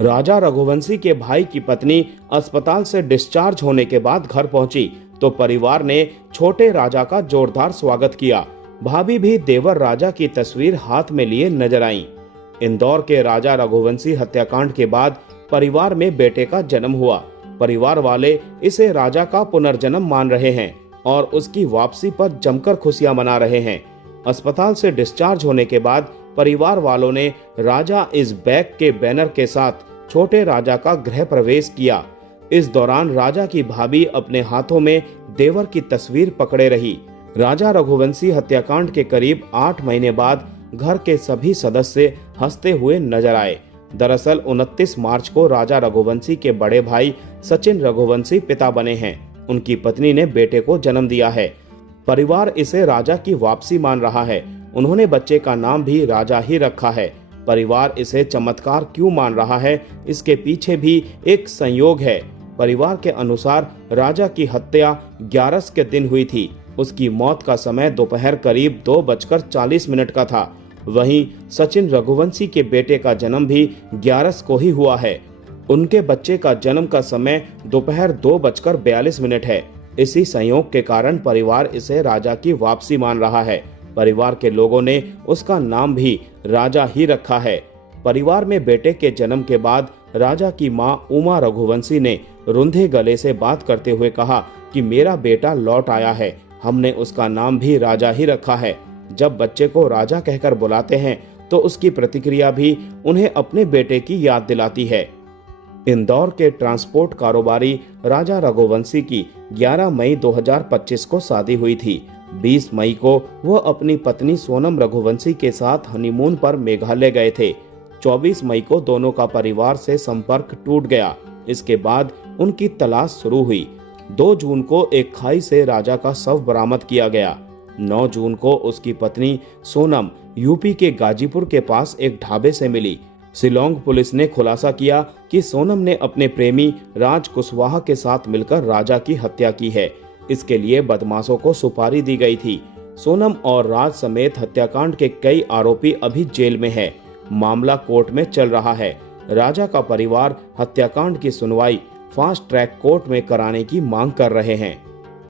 राजा रघुवंशी के भाई की पत्नी अस्पताल से डिस्चार्ज होने के बाद घर पहुंची तो परिवार ने छोटे राजा का जोरदार स्वागत किया। भाभी भी देवर राजा की तस्वीर हाथ में लिए नजर आईं। इंदौर के राजा रघुवंशी हत्याकांड के बाद परिवार में बेटे का जन्म हुआ। परिवार वाले इसे राजा का पुनर्जन्म मान रहे हैं और उसकी वापसी पर जमकर खुशियां मना रहे हैं। अस्पताल से डिस्चार्ज होने के बाद परिवार वालों ने राजा इज बैक के बैनर के साथ छोटे राजा का गृह प्रवेश किया। इस दौरान राजा की भाभी अपने हाथों में देवर की तस्वीर पकड़े रही। राजा रघुवंशी हत्याकांड के करीब 8 महीने बाद घर के सभी सदस्य हंसते हुए नजर आए। दरअसल 29 मार्च को राजा रघुवंशी के बड़े भाई सचिन रघुवंशी पिता बने हैं। उनकी पत्नी ने बेटे को जन्म दिया है। परिवार इसे राजा की वापसी मान रहा है। उन्होंने बच्चे का नाम भी राजा ही रखा है। परिवार इसे चमत्कार क्यों मान रहा है, इसके पीछे भी एक संयोग है। परिवार के अनुसार राजा की हत्या 11 के दिन हुई थी। उसकी मौत का समय दोपहर करीब 2:40 का था। वहीं सचिन रघुवंशी के बेटे का जन्म भी 11 को ही हुआ है। उनके बच्चे का जन्म का समय दोपहर 2:42 है। इसी संयोग के कारण परिवार इसे राजा की वापसी मान रहा है। परिवार के लोगों ने उसका नाम भी राजा ही रखा है। परिवार में बेटे के जन्म के बाद राजा की मां उमा रघुवंशी ने रुंधे गले से बात करते हुए कहा कि मेरा बेटा लौट आया है। हमने उसका नाम भी राजा ही रखा है। जब बच्चे को राजा कहकर बुलाते हैं तो उसकी प्रतिक्रिया भी उन्हें अपने बेटे की याद दिलाती है। इंदौर के ट्रांसपोर्ट कारोबारी राजा रघुवंशी की 11 मई 2025 को शादी हुई थी। 20 मई को वह अपनी पत्नी सोनम रघुवंशी के साथ हनीमून पर मेघालय गए थे। 24 मई को दोनों का परिवार से संपर्क टूट गया। इसके बाद उनकी तलाश शुरू हुई। 2 जून को एक खाई से राजा का शव बरामद किया गया। 9 जून को उसकी पत्नी सोनम यूपी के गाजीपुर के पास एक ढाबे से मिली। शिलोंग पुलिस ने खुलासा किया कि सोनम ने अपने प्रेमी राज कुशवाहा के साथ मिलकर राजा की हत्या की है। इसके लिए बदमाशों को सुपारी दी गई थी। सोनम और राज समेत हत्याकांड के कई आरोपी अभी जेल में है। मामला कोर्ट में चल रहा है। राजा का परिवार हत्याकांड की सुनवाई फास्ट ट्रैक कोर्ट में कराने की मांग कर रहे हैं।